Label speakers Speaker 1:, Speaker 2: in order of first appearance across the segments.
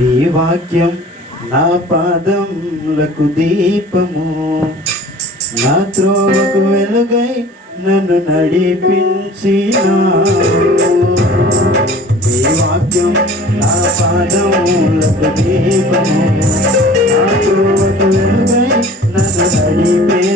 Speaker 1: నీ వాక్యం నా పాదములకు దీపము. నా త్రోవకు వెలుగై నన్ను నడిపించినావు. నీ వాక్యం నా పాదములకు దీపము. నా త్రోవకు వెలుగై నన్ను నడిపించినావు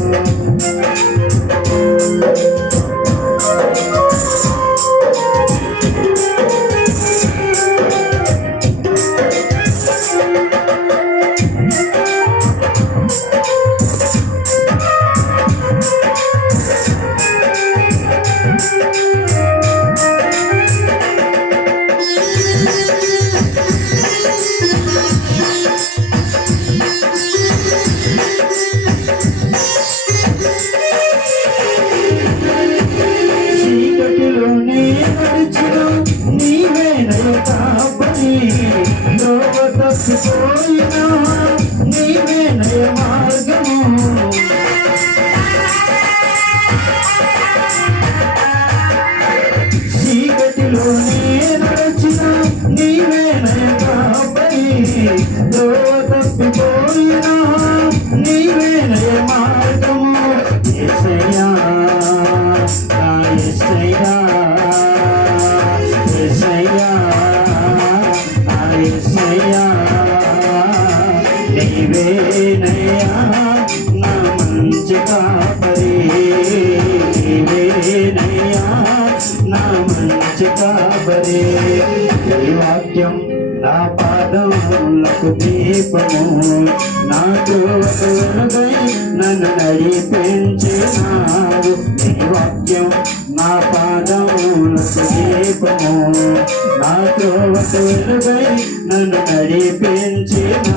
Speaker 1: దీపము నా త్రోవకు నన్ను నడిపించినావు నీ వాక్యం నా పాదములకు దీపము. నాతో త్రోవకు నన్ను నడిపించినావు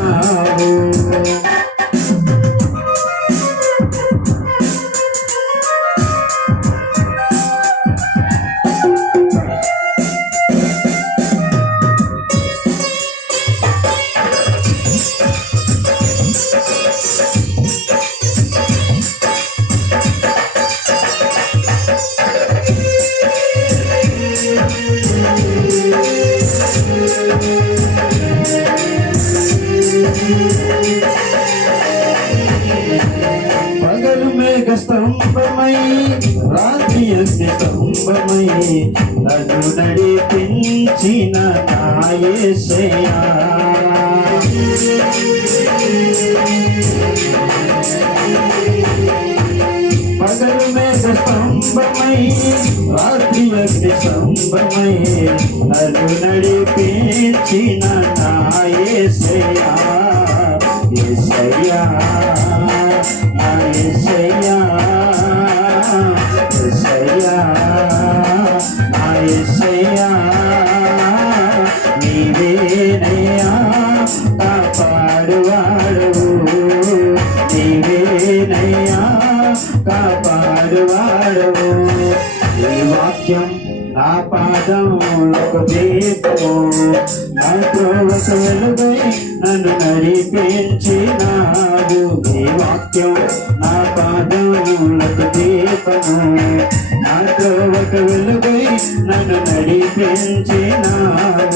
Speaker 1: పగలు మేఘ స్తంభమై రాత్రి అగ్ని స్తంభమై నన్ను నడిపించిన నాయసయా పగలు మే స్తంభమై రాత్రి అగ్ని స్తంభమై నన్ను నడిపించిన నాయసయా యేసయ్యా నా యేసయ్యా యేసయ్యా నీవేనయ్యా నీవేనయ్యా నిత్యం నా పాదములకు దీపో. నా త్రోవకు వెలుగై నన్ను నడిపించినాడు. నీ వాక్యం నా పాదములకు దీపము నా త్రోవకు వెలుగై నన్ను నడిపించినాడు.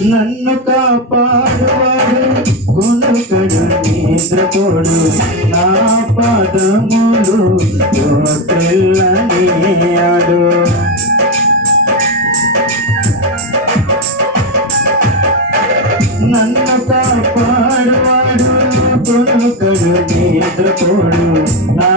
Speaker 1: నన్ను కాపాడువాడు కొనుకడు నీ నిద్రపోడు నా పాదములు తోటెల్లనియాడు నన్ను కాపాడువాడు కొనుకడు నిద్రపోడు నా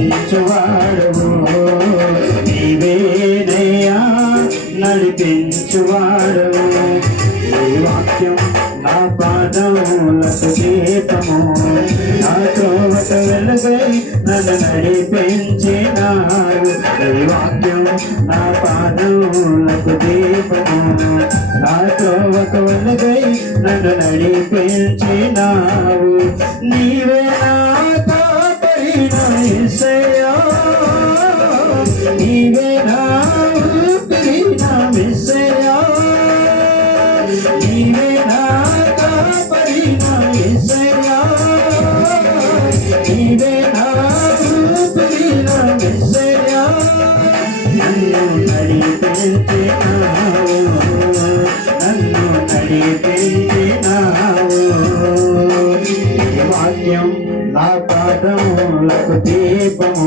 Speaker 1: నడిపించువాడవు నీవేనయ్యా నడిపించువాడవు ఏ వాక్యం నా పాదములకు దీపము. నా తోట వెలుగై నన్ను నడిపించినారు. ఈ వాక్యం నా పాదములకు దీపము. నా తోట వెలుగై నన్ను నడిపించినావు నీవే వాక్యం నా పాదములకు దీపము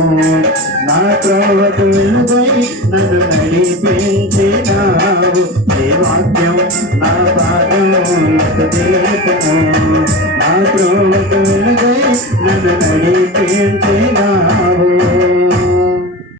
Speaker 1: నా ప్రవతులపై నన్ను నడిపించినావు ఏ వాక్యం నా పాదములకు దీపము. నా ప్రవతులపై నన్ను నడిపించినావు.